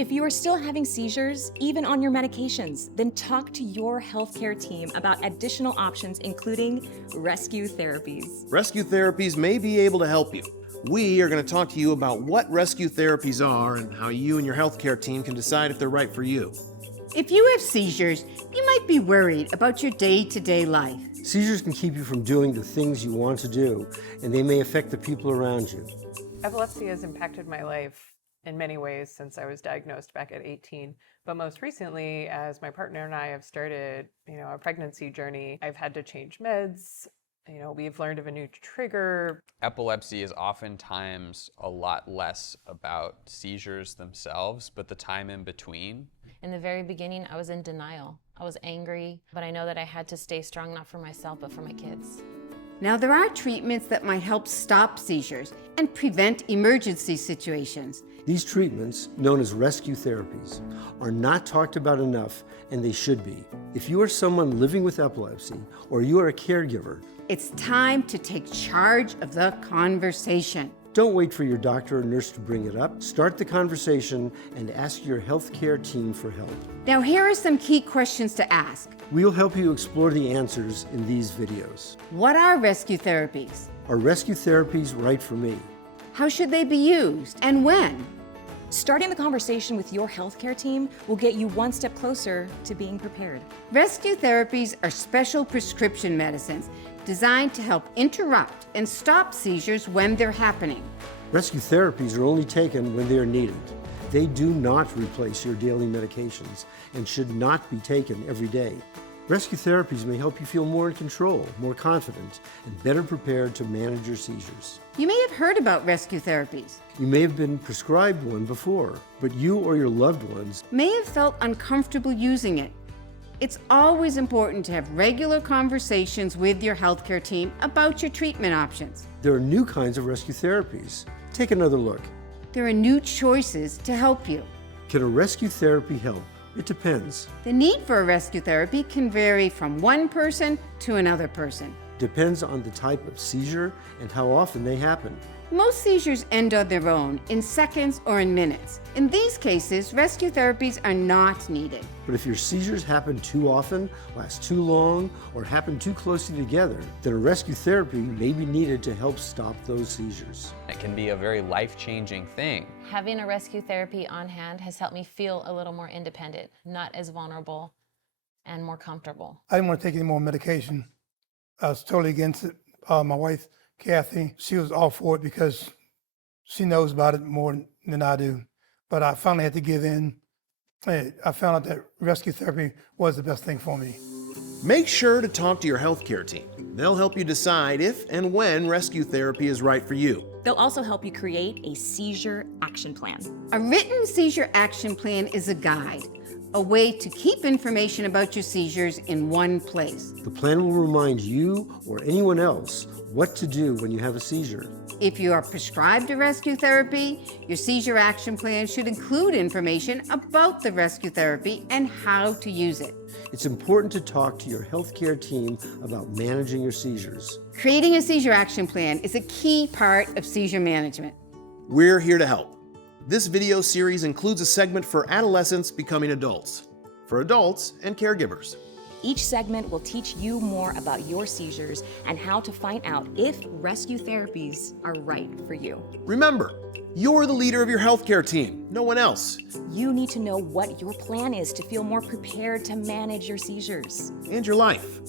If you are still having seizures, even on your medications, then talk to your healthcare team about additional options, including rescue therapies. Rescue therapies may be able to help you. We are going to talk to you about what rescue therapies are and how you and your healthcare team can decide if they're right for you. If you have seizures, you might be worried about your day-to-day life. Seizures can keep you from doing the things you want to do, and they may affect the people around you. Epilepsy has impacted my life in many ways since I was diagnosed back at 18. But most recently, as my partner and I have started, a pregnancy journey, I've had to change meds. We've learned of a new trigger. Epilepsy is oftentimes a lot less about seizures themselves, but the time in between. In the very beginning, I was in denial. I was angry, but I know that I had to stay strong, not for myself, but for my kids. Now, there are treatments that might help stop seizures and prevent emergency situations. These treatments, known as rescue therapies, are not talked about enough, and they should be. If you are someone living with epilepsy or you are a caregiver, It's time to take charge of the conversation. don't wait for your doctor or nurse to bring it up. Start the conversation and ask your healthcare team for help. Now, here are some key questions to ask. We'll help you explore the answers in these videos. What are rescue therapies? Are rescue therapies right for me? How should they be used and when? Starting the conversation with your healthcare team will get you one step closer to being prepared. Rescue therapies are special prescription medicines designed to help interrupt and stop seizures when they're happening. Rescue therapies are only taken when they are needed. They do not replace your daily medications and should not be taken every day. Rescue therapies may help you feel more in control, more confident, and better prepared to manage your seizures. You may have heard about rescue therapies. You may have been prescribed one before, but you or your loved ones May have felt uncomfortable using it. It's always important to have regular conversations with your healthcare team about your treatment options. There are new kinds of rescue therapies. Take another look. There are new choices to help you. Can a rescue therapy help? It depends. The need for a rescue therapy can vary from one person to another person. Depends on the type of seizure and how often they happen. Most seizures end on their own, in seconds or in minutes. In these cases, rescue therapies are not needed. But if your seizures happen too often, last too long, or happen too closely together, then a rescue therapy may be needed to help stop those seizures. It can be a very life-changing thing. Having a rescue therapy on hand has helped me feel a little more independent, not as vulnerable, and more comfortable. I didn't want to take any more medication. I was totally against it. My wife, Kathy, she was all for it because she knows about it more than I do. But I finally had to give in. I found out that rescue therapy was the best thing for me. Make sure to talk to your healthcare team. They'll help you decide if and when rescue therapy is right for you. They'll also help you create a seizure action plan. A written seizure action plan is a guide, a way to keep information about your seizures in one place. The plan will remind you or anyone else what to do when you have a seizure. If you are prescribed a rescue therapy, your seizure action plan should include information about the rescue therapy and how to use it. It's important to talk to your healthcare team about managing your seizures. Creating a seizure action plan is a key part of seizure management. We're here to help. This video series includes a segment for adolescents becoming adults, for adults and caregivers. Each segment will teach you more about your seizures and how to find out if rescue therapies are right for you. Remember, you're the leader of your healthcare team, no one else. You need to know what your plan is to feel more prepared to manage your seizures. And your life.